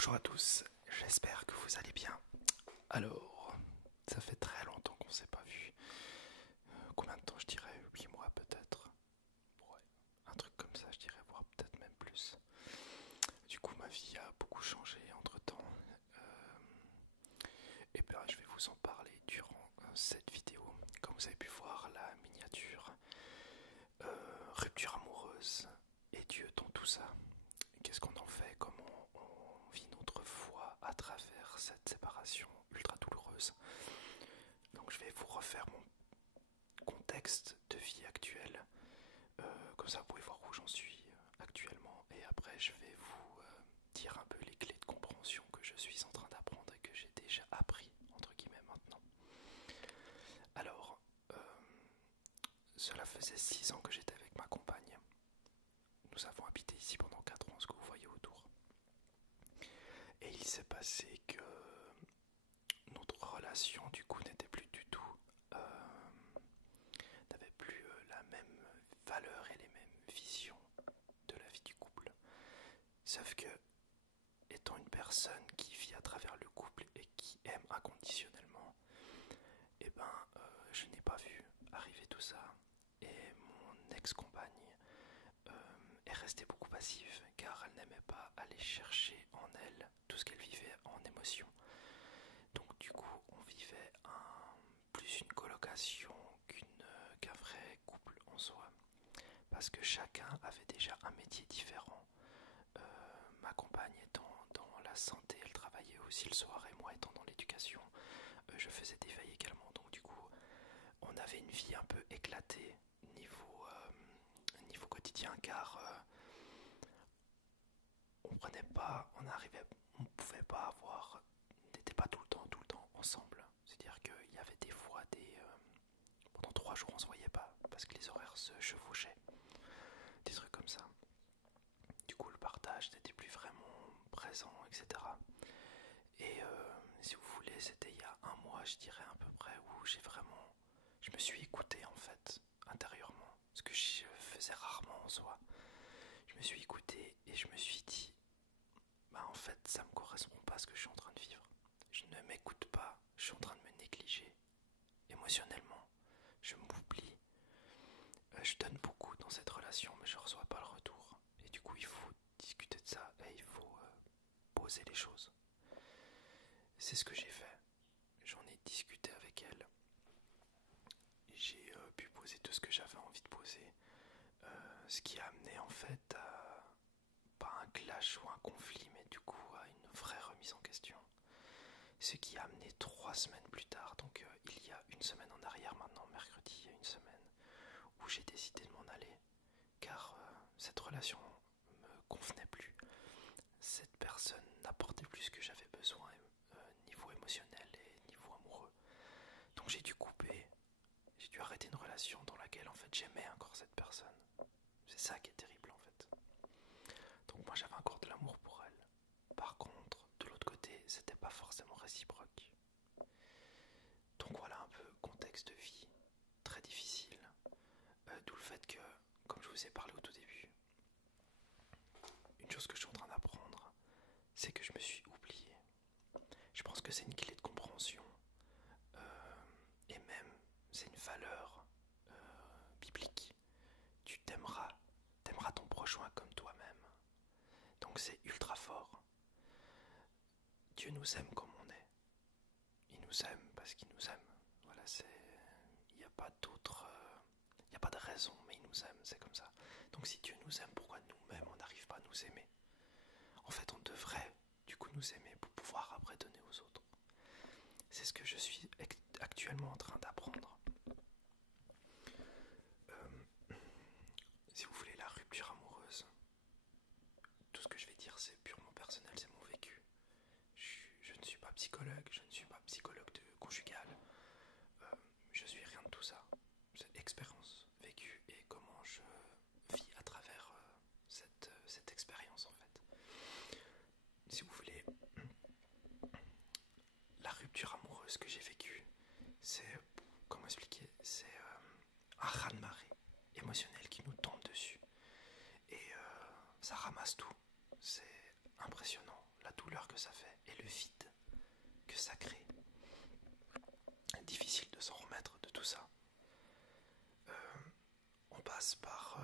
Bonjour à tous, j'espère que vous allez bien. Alors, ça fait très longtemps qu'on ne s'est pas vu. Combien de temps je dirais 8 mois peut-être. Ouais, un truc comme ça je dirais, voire peut-être même plus. Du coup ma vie a beaucoup changé entre temps. Et bien je vais vous en parler durant cette vidéo. Comme vous avez pu voir la miniature, rupture amoureuse et Dieu dans tout ça. Qu'est-ce qu'on en fait? Comment on vit notre foi à travers cette séparation ultra douloureuse? Donc je vais vous refaire mon contexte de vie actuel, comme ça vous pouvez voir où j'en suis actuellement, et après je vais vous dire un peu les clés de compréhension que je suis en train d'apprendre et que j'ai déjà appris entre guillemets maintenant. Alors, cela faisait 6 ans que j'étais avec ma compagne. Nous avons habité ici pendant 4 ans, ce que vous voyez autour. Et il s'est passé que notre relation du coup n'était plus du tout, n'avait plus la même valeur et les mêmes visions de la vie du couple. Sauf que, étant une personne qui vit à travers le couple et qui aime inconditionnellement, eh ben, je n'ai pas vu arriver tout ça. Et mon ex-compagne est restée beaucoup passive car elle n'aimait pas aller chercher en elle tout ce qu'elle vivait en émotion. Donc du coup, on vivait plus une colocation qu'un vrai couple en soi. Parce que chacun avait déjà un métier différent. Ma compagne étant dans la santé, elle travaillait aussi le soir, et moi étant dans l'éducation, je faisais des veilles également. Donc du coup, on avait une vie un peu éclatée niveau quotidien, car on pouvait pas avoir, on n'était pas tout le temps ensemble. C'est-à-dire qu'il y avait des fois pendant 3 jours on se voyait pas parce que les horaires se chevauchaient, des trucs comme ça. Du coup le partage n'était plus vraiment présent, etc. Et si vous voulez, c'était il y a 1 mois, je dirais à peu près, où je me suis écouté en fait intérieurement, ce que je faisais rarement en soi. Je me suis écouté et je me suis dit, bah en fait ça me correspond pas à ce que je suis en train de vivre. Je ne m'écoute pas, je suis en train de me négliger émotionnellement, je m'oublie, je donne beaucoup dans cette relation mais je reçois pas le retour. Et du coup il faut discuter de ça et il faut poser les choses. C'est ce que j'ai fait. J'en ai discuté avec elle. J'ai pu poser tout ce que j'avais envie de poser. Ce qui a amené en fait à, pas un clash ou un conflit, mais du coup à une vraie remise en question. Ce qui a amené 3 semaines plus tard, donc il y a 1 semaine en arrière maintenant, mercredi, il y a 1 semaine, où j'ai décidé de m'en aller, car cette relation me convenait plus. Cette personne n'apportait plus ce que j'avais besoin, niveau émotionnel et niveau amoureux. Donc j'ai dû couper, j'ai dû arrêter une relation dans laquelle en fait j'aimais encore cette personne. C'est ça qui est terrible en fait. Donc moi j'avais encore de l'amour pour elle. Par contre, de l'autre côté, c'était pas forcément réciproque. Donc voilà un peu contexte de vie très difficile. D'où le fait que, comme je vous ai parlé au tout début, une chose que je suis en train d'apprendre, c'est que je me suis oublié. Je pense que c'est une clé de compréhension. Et même, c'est une valeur biblique. Tu t'aimeras ton prochain comme toi-même. Donc c'est ultra fort. Dieu nous aime comme on est. Il nous aime parce qu'il nous aime. Voilà, il n'y a pas d'autre, il n'y a pas de raison, mais il nous aime, c'est comme ça. Donc si Dieu nous aime, pourquoi nous-mêmes on n'arrive pas à nous aimer? En fait, on devrait du coup nous aimer pour pouvoir après donner aux autres. C'est ce que je suis actuellement en train d'apprendre. Si vous voulez, la rupture amoureuse, tout ce que je vais dire c'est purement personnel, c'est mon vécu. Je ne suis pas psychologue, je ne suis pas psychologue conjugal, je suis rien de tout ça. C'est expérience vécue et comment je vis à travers cette expérience en fait. Si vous voulez, la rupture amoureuse que j'ai vécue, c'est, comment expliquer, c'est un raz-de-marée émotionnel qui nous tombe dessus. Et ça ramasse tout. C'est impressionnant la douleur que ça fait et le vide que ça crée. Difficile de s'en remettre de tout ça. On passe par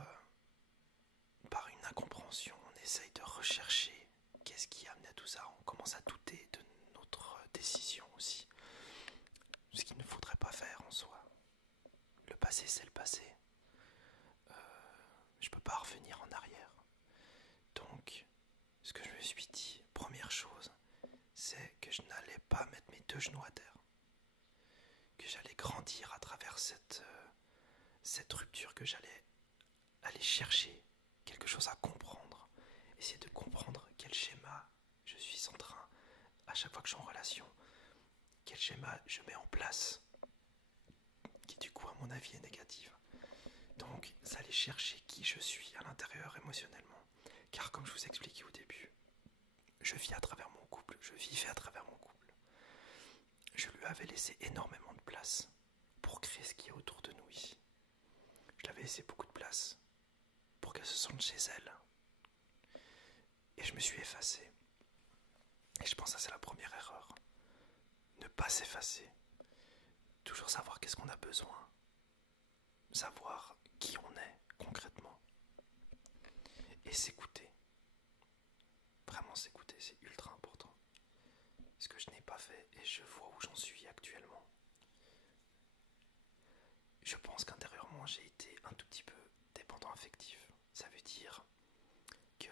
une incompréhension, on essaye de rechercher qu'est-ce qui a amené à tout ça, on commence à douter de notre décision aussi, ce qu'il ne faudrait pas faire en soi. Le passé, c'est le passé. Je peux pas revenir en arrière. Donc, ce que je me suis dit, première chose, c'est que je n'allais pas mettre mes 2 genoux à terre. Que j'allais grandir à travers cette rupture, que j'allais aller chercher quelque chose à comprendre. Essayer de comprendre quel schéma je suis en train, à chaque fois que je suis en relation, quel schéma je mets en place, qui du coup à mon avis est négative. Donc, ça allait chercher qui je suis à l'intérieur émotionnellement. Car comme je vous expliquais au début, je vis à travers mon couple, je vivais à travers mon couple. Je lui avais laissé énormément de place pour créer ce qui est autour de nous ici. Je lui avais laissé beaucoup de place pour qu'elle se sente chez elle. Et je me suis effacé. Et je pense que c'est la première erreur. Ne pas s'effacer. Toujours savoir qu'est-ce qu'on a besoin. Savoir qui on est concrètement. Et s'écouter. Vraiment s'écouter, c'est ultra important. Ce que je n'ai pas fait et je vois où j'en suis actuellement. Je pense qu'intérieurement j'ai été un tout petit peu dépendant affectif. Ça veut dire que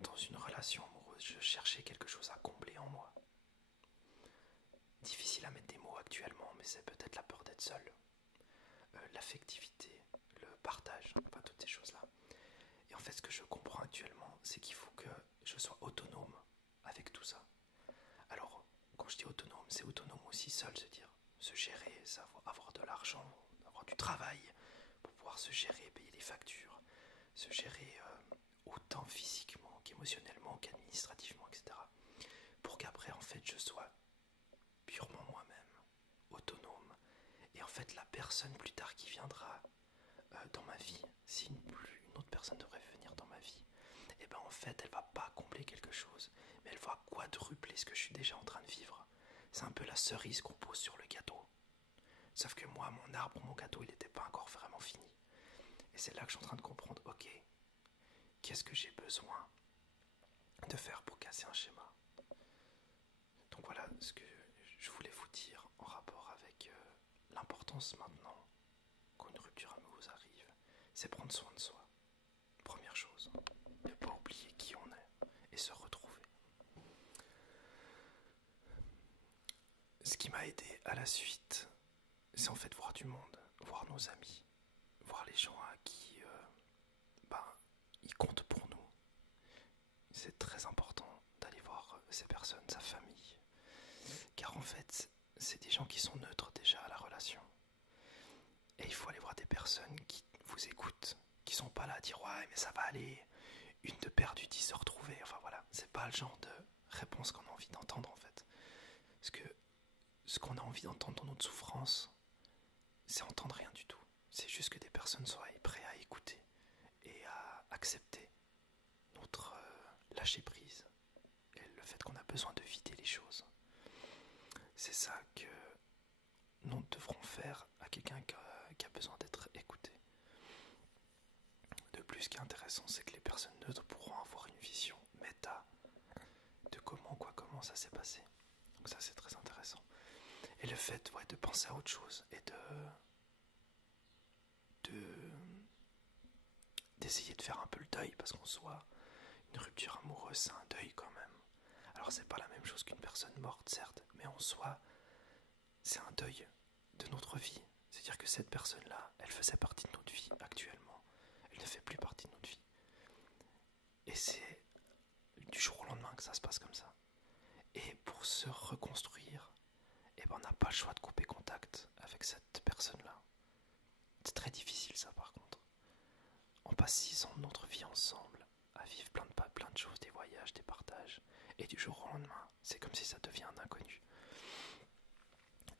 dans une relation amoureuse, je cherchais quelque chose à combler en moi. Difficile à mettre des mots actuellement, mais c'est peut-être la peur d'être seul. L'affectivité, le partage, enfin toutes ces choses-là. Et en fait, ce que je comprends actuellement, c'est qu'il faut que je sois autonome avec tout ça. Alors, quand je dis autonome, c'est autonome aussi seul, se gérer, savoir avoir de l'argent, avoir du travail pour pouvoir se gérer, payer les factures, se gérer autant physiquement qu'émotionnellement, qu'administrativement, etc. Pour qu'après, en fait, je sois purement moi-même, autonome. Et en fait, la personne plus tard qui viendra dans ma vie, si une autre personne devrait venir dans ma vie, et ben en fait, elle va pas combler quelque chose, mais elle va quadrupler ce que je suis déjà en train de vivre. C'est un peu la cerise qu'on pose sur le gâteau. Sauf que moi, mon arbre, mon gâteau, il n'était pas encore vraiment fini. Et c'est là que je suis en train de comprendre, ok, qu'est-ce que j'ai besoin de faire pour casser un schéma. Donc voilà ce que je voulais vous dire en rapport avec l'importance maintenant quand une rupture amoureuse arrive, c'est prendre soin de soi. Première chose, ne pas oublier qui on est et se retrouver. Ce qui m'a aidé à la suite, c'est en fait voir du monde, voir nos amis, voir les gens à qui ils comptent pour nous. C'est très important d'aller voir ces personnes, sa famille, car en fait, c'est des gens qui sont neutres déjà à la relation. Et il faut aller voir des personnes qui vous écoutent, qui sont pas là à dire ouais mais ça va aller, une de perdue, 10 de retrouvée. Enfin voilà, c'est pas le genre de réponse qu'on a envie d'entendre en fait. Parce que ce qu'on a envie d'entendre dans notre souffrance, c'est entendre rien du tout. C'est juste que des personnes soient prêtes à écouter et à accepter notre lâcher prise et le fait qu'on a besoin de vider les choses. C'est ça que nous devrons faire à quelqu'un qui a besoin d'être écouté. De plus, ce qui est intéressant, c'est que les personnes neutres pourront avoir une vision méta de comment ça s'est passé. Donc ça, c'est très intéressant. Et le fait de penser à autre chose et d'essayer de faire un peu le deuil, parce qu'en soi, une rupture amoureuse, c'est un deuil quand même. Alors c'est pas la même chose qu'une personne morte, certes, mais en soi, c'est un deuil de notre vie. C'est-à-dire que cette personne-là, elle faisait partie de notre vie actuellement. Elle ne fait plus partie de notre vie. Et c'est du jour au lendemain que ça se passe comme ça. Et pour se reconstruire, on n'a pas le choix de couper contact avec cette personne-là. C'est très difficile ça par contre. On passe 6 ans de notre vie ensemble, à vivre plein de choses, des voyages, des partages, et du jour au lendemain, c'est comme si ça devient un inconnu.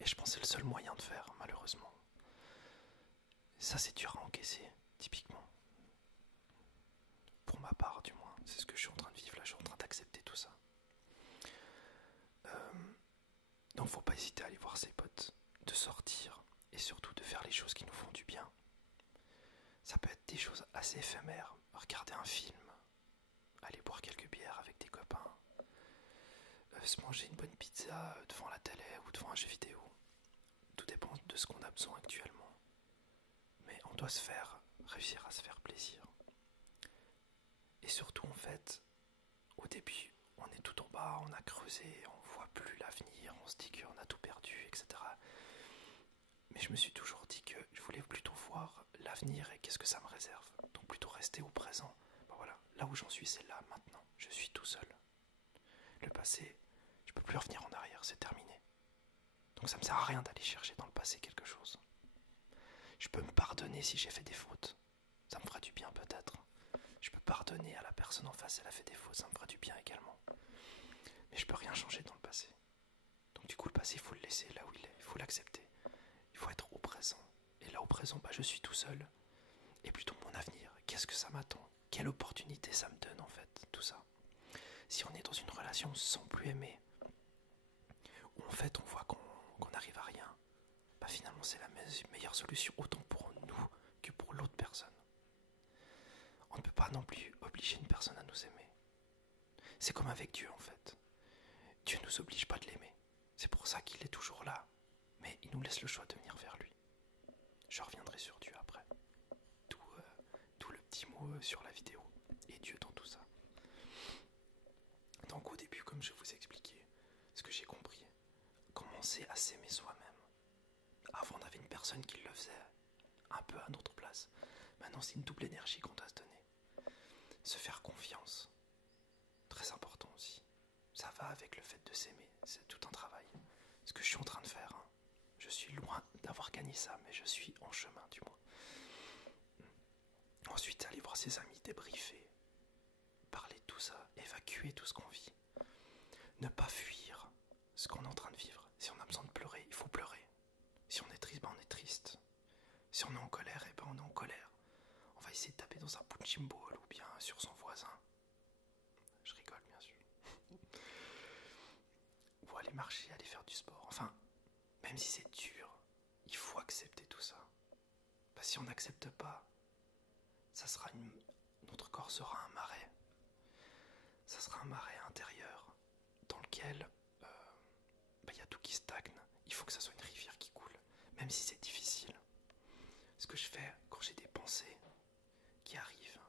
Et je pense que c'est le seul moyen de faire, malheureusement. Ça, c'est dur à encaisser, typiquement. Pour ma part, du moins, c'est ce que je suis en train de vivre là, je suis en train d'accepter tout ça. voir ses potes, de sortir et surtout de faire les choses qui nous font du bien. Ça peut être des choses assez éphémères, regarder un film, aller boire quelques bières avec des copains, se manger une bonne pizza devant la télé ou devant un jeu vidéo. Tout dépend de ce qu'on a besoin actuellement. Mais on doit réussir à se faire plaisir. Et surtout en fait, au début, on est tout en bas, on a creusé, on voit plus l'avenir, on se dit qu'on a tout perdu, etc. Mais je me suis toujours dit que je voulais plutôt voir l'avenir et qu'est-ce que ça me réserve. Donc plutôt rester au présent. Ben voilà, là où j'en suis, c'est là, maintenant. Je suis tout seul. Le passé, je peux plus revenir en arrière, c'est terminé. Donc ça me sert à rien d'aller chercher dans le passé quelque chose. Je peux me pardonner si j'ai fait des fautes. Ça me fera du bien peut-être. Je peux pardonner à la personne en face, elle a fait des fautes, ça me fera du bien également. Mais je peux rien changer dans le passé. Donc du coup le passé, il faut le laisser là où il est, il faut l'accepter. Il faut être au présent. Et là au présent, bah, je suis tout seul. Et plutôt mon avenir, qu'est-ce que ça m'attend? Quelle opportunité ça me donne en fait, tout ça. Si on est dans une relation sans plus aimer, où en fait on voit qu'on n'arrive à rien, bah finalement c'est la meilleure solution autant pour nous que pour l'autre personne. On ne peut pas non plus obliger une personne à nous aimer. C'est comme avec Dieu en fait. Dieu ne nous oblige pas de l'aimer. C'est pour ça qu'il est toujours là. Mais il nous laisse le choix de venir vers lui. Je reviendrai sur Dieu après. Tout le petit mot sur la vidéo. Et Dieu dans tout ça. Donc au début, comme je vous ai expliqué, ce que j'ai compris, commencer à s'aimer soi-même. Avant, on avait une personne qui le faisait un peu à notre place. Maintenant, c'est une double énergie qu'on doit se donner. Se faire confiance. Très important aussi. Ça va avec le fait de s'aimer. C'est tout un travail. Ce que je suis en train de faire. Hein. Je suis loin d'avoir gagné ça, mais je suis en chemin du moins. Ensuite, aller voir ses amis, débriefer. Parler de tout ça, évacuer tout ce qu'on vit. Ne pas fuir ce qu'on est en train de vivre. Si on a besoin de pleurer, il faut pleurer. Si on est triste, ben on est triste. Si on est en colère, eh ben on est en colère. On va essayer de taper dans un punching ball ou bien sur son voisin. Je rigole bien sûr. Ou aller marcher, aller faire du sport. Enfin, même si c'est dur, il faut accepter tout ça. Parce que si on n'accepte pas, notre corps sera un marais. Ça sera un marais intérieur dans lequel il y a tout qui stagne. Il faut que ça soit une rivière qui coule, même si c'est difficile. Ce que je fais quand j'ai des pensées qui arrivent,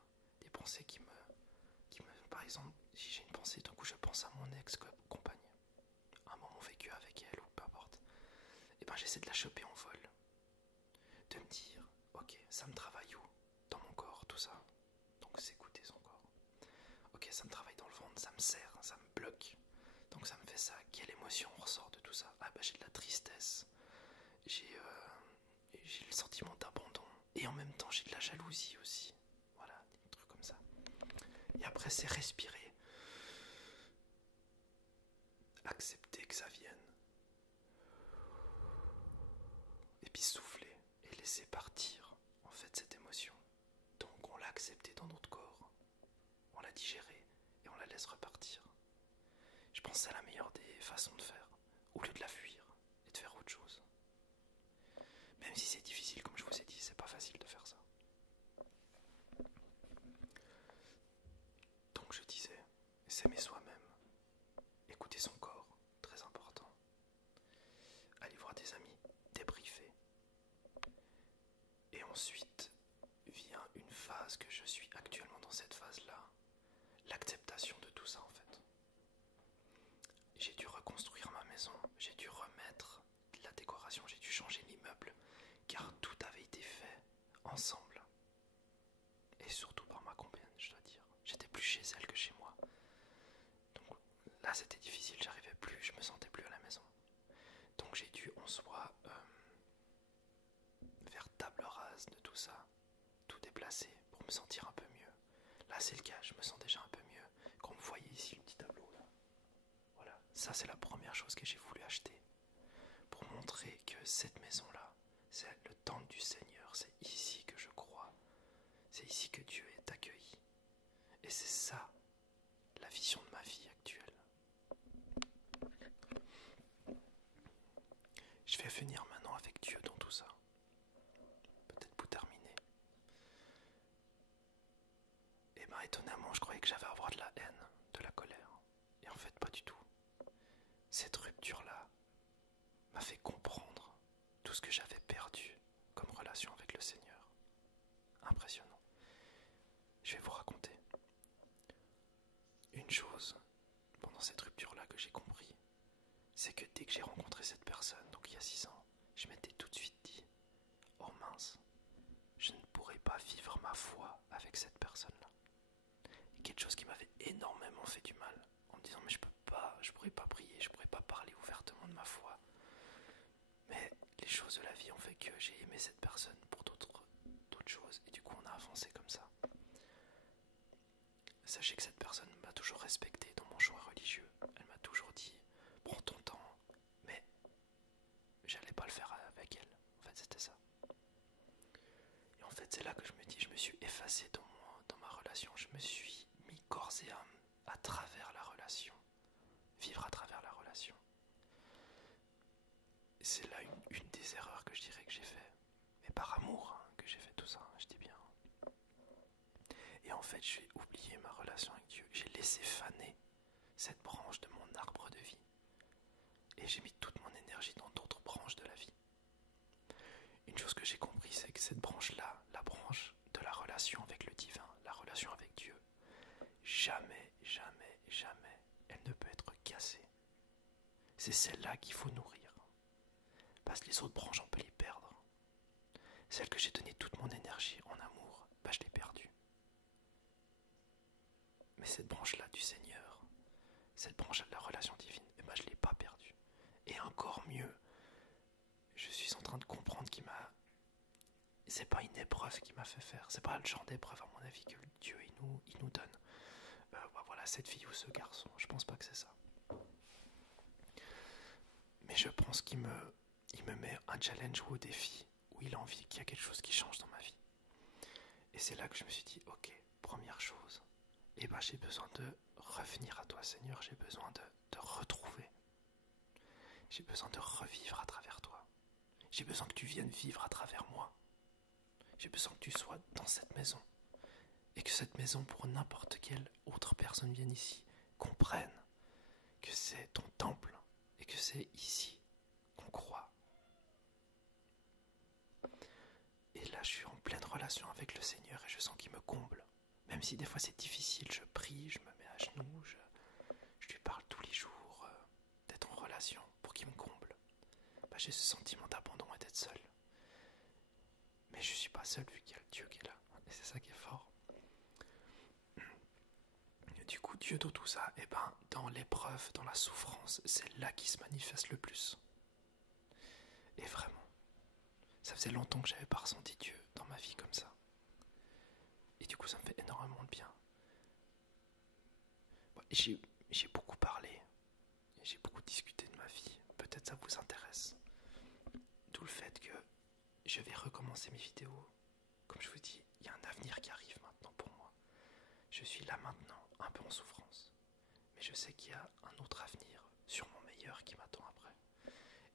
des pensées qui me par exemple, si j'ai une pensée, d'un coup je pense à mon ex-compagne, un moment vécu avec elle ou peu importe, et ben j'essaie de la choper en vol, de me dire, ok, ça me travaille où? Dans mon corps, tout ça. Donc s'écouter son corps. Ok, ça me travaille dans le ventre, ça me serre, ça me bloque. Donc ça me fait ça. Quelle émotion ressort de tout ça? Ah bah j'ai de la tristesse, j'ai le sentiment d'abandon, et en même temps j'ai de la jalousie aussi. Voilà, des trucs comme ça. Et après c'est respirer, accepter que ça vienne, et puis souffler et laisser partir en fait cette émotion. Donc on l'a acceptée dans notre corps, on l'a digérée et on la laisse repartir. Je pense que c'est la meilleure des façons de faire, au lieu de la fuir et de faire autre chose. Même si c'est difficile, comme je vous ai dit, c'est pas facile de faire ça. Donc je disais, s'aimer soi-même, écouter son corps, très important. Aller voir des amis, débriefer. Et ensuite vient une phase que je suis actuellement dans cette phase-là, l'acceptation de tout ça en fait. J'ai dû reconstruire ma maison, j'ai dû remettre de la décoration, j'ai dû changer l'immeuble, car tout avait été fait ensemble. Et surtout par ma compagne, je dois dire. J'étais plus chez elle que chez moi. Donc là c'était difficile, j'arrivais plus, je me sentais plus à la maison. Donc j'ai dû en soi faire table rase de tout ça, tout déplacer pour me sentir un peu mieux. Là c'est le cas, je me sens déjà un peu mieux. Quand vous voyez ici le petit tableau là, voilà, ça c'est la première chose que j'ai voulu acheter pour montrer que cette maison là, c'est le temple du Seigneur, c'est ici que je crois, c'est ici que Dieu est accueilli. Et c'est ça, la vision de ma vie actuelle. cette rupture-là m'a fait comprendre tout ce que j'avais perdu comme relation avec le Seigneur. Impressionnant. Je vais vous raconter une chose pendant cette rupture-là que j'ai compris, c'est que dès que j'ai rencontré cette personne, donc il y a 6 ans, je m'étais tout de suite dit « Oh mince, je ne pourrais pas vivre ma foi avec cette personne-là. » Quelque chose qui m'avait énormément fait du mal, en me disant « Mais je pourrais pas prier, je pourrais pas parler ouvertement de ma foi. » Mais les choses de la vie ont fait que j'ai aimé cette personne pour d'autres choses, et du coup on a avancé comme ça. Sachez que cette personne m'a toujours respecté dans mon choix religieux. Elle m'a toujours dit « Prends ton temps », mais j'allais pas le faire avec elle. En fait, c'était ça. Et en fait, c'est là que je me dis, je me suis effacé dans ma relation. Je me suis mis corps et âme à travers la relation. Vivre à travers la relation. Et c'est là une des erreurs que je dirais que j'ai fait. Mais par amour que j'ai fait tout ça, je dis bien. Et en fait, j'ai oublié ma relation avec Dieu. J'ai laissé faner cette branche de mon arbre de vie. Et j'ai mis toute mon énergie dans d'autres branches de la vie. Une chose que j'ai compris, c'est que cette branche-là, la branche de la relation avec le divin, la relation avec Dieu, jamais, jamais, jamais, elle ne peut être cassée. C'est celle-là qu'il faut nourrir. Parce que les autres branches, on peut les perdre. Celle que j'ai donné toute mon énergie en amour, je l'ai perdue. Mais cette branche-là du Seigneur, cette branche-là de la relation divine, je ne l'ai pas perdue. Et encore mieux, je suis en train de comprendre qu'il m'a... C'est pas une épreuve qu'il m'a fait faire. C'est pas le genre d'épreuve, à mon avis, que Dieu il nous donne. Voilà, cette fille ou ce garçon. Je pense pas que c'est ça. Mais je pense qu'il me met un challenge ou au défi où il a envie qu'il y a quelque chose qui change dans ma vie. Et c'est là que je me suis dit, ok, première chose, j'ai besoin de revenir à toi, Seigneur. J'ai besoin de te retrouver. J'ai besoin de revivre à travers toi. J'ai besoin que tu viennes vivre à travers moi. J'ai besoin que tu sois dans cette maison. Et que cette maison, pour n'importe quelle autre personne vienne ici, comprenne que c'est ton temple et que c'est ici qu'on croit. Et là, je suis en pleine relation avec le Seigneur et je sens qu'il me comble. Même si des fois c'est difficile, je prie, je me mets à genoux, je lui parle tous les jours d'être en relation pour qu'il me comble. J'ai ce sentiment d'abandon et d'être seul. Mais je suis pas seul vu qu'il y a le Dieu qui est là. Et c'est ça qui est fort. Et du coup, Dieu dans tout ça, dans l'épreuve, dans la souffrance, c'est là qu'il se manifeste le plus. Et vraiment, ça faisait longtemps que j'avais pas ressenti Dieu dans ma vie comme ça. Et du coup, ça me fait énormément de bien. J'ai beaucoup parlé, j'ai beaucoup discuté de ma vie. Peut-être ça vous intéresse. D'où le fait que je vais recommencer mes vidéos. Comme je vous dis, il y a un avenir qui arrive maintenant pour moi. Je suis là maintenant, un peu en souffrance. Mais je sais qu'il y a un autre avenir, sûrement meilleur, qui m'attend après.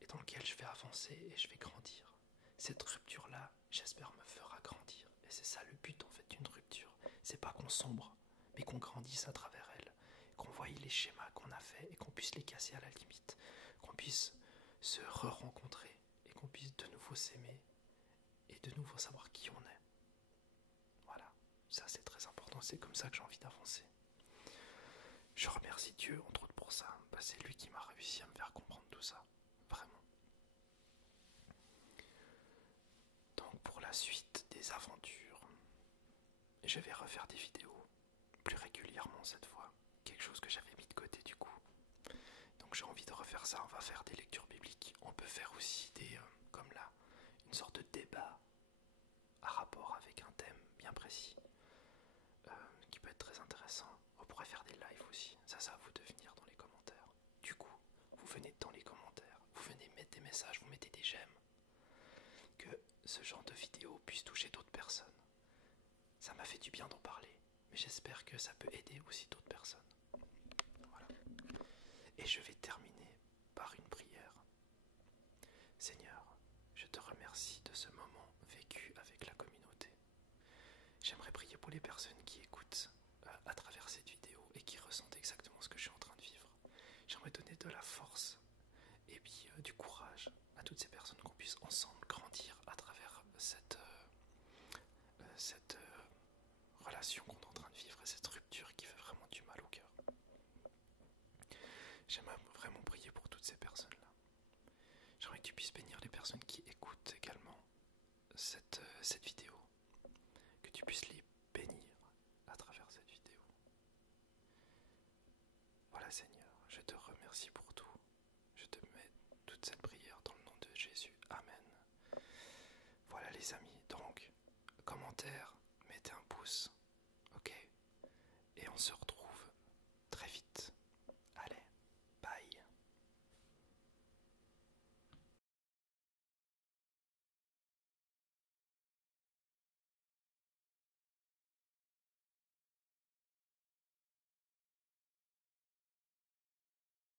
Et dans lequel je vais avancer et je vais grandir. Cette rupture-là, j'espère, me fera grandir. Et c'est ça le but en fait d'une rupture. C'est pas qu'on sombre, mais qu'on grandisse à travers elle. Qu'on voie les schémas qu'on a faits et qu'on puisse les casser à la limite. Qu'on puisse se re-rencontrer et qu'on puisse de nouveau s'aimer et de nouveau savoir qui on est. Voilà, ça c'est très important, c'est comme ça que j'ai envie d'avancer. Je remercie Dieu entre autres pour ça, c'est lui qui m'a réussi à me faire comprendre tout ça, vraiment. Donc pour la suite des aventures, je vais refaire des vidéos plus régulièrement cette fois, quelque chose que j'avais mis de côté du coup. Donc j'ai envie de refaire ça, on va faire des lectures bibliques, on peut faire aussi des, comme là, une sorte de débat à rapport avec un thème bien précis, qui peut être très intéressant. On pourrait faire des lives aussi, ça va vous de venir dans les commentaires. Du coup, vous venez dans les commentaires, vous venez mettre des messages, vous mettez des j'aime, que ce genre de vidéo puisse toucher d'autres personnes. Ça m'a fait du bien d'en parler, mais j'espère que ça peut aider aussi d'autres personnes. Voilà. Et je vais terminer par une prière. Seigneur, je te remercie de ce moment vécu avec la communauté. J'aimerais prier pour les personnes qui écoutent à travers cette vidéo et qui ressentent exactement ce que je suis en train de vivre. J'aimerais donner de la force J'aimerais vraiment prier pour toutes ces personnes-là. J'aimerais que tu puisses bénir les personnes qui écoutent également cette vidéo. Que tu puisses les bénir à travers cette vidéo. Voilà Seigneur, je te remercie pour tout. Je te mets toute cette prière dans le nom de Jésus. Amen. Voilà les amis, donc, commentaire, mettez un pouce, ok? Et on se retrouve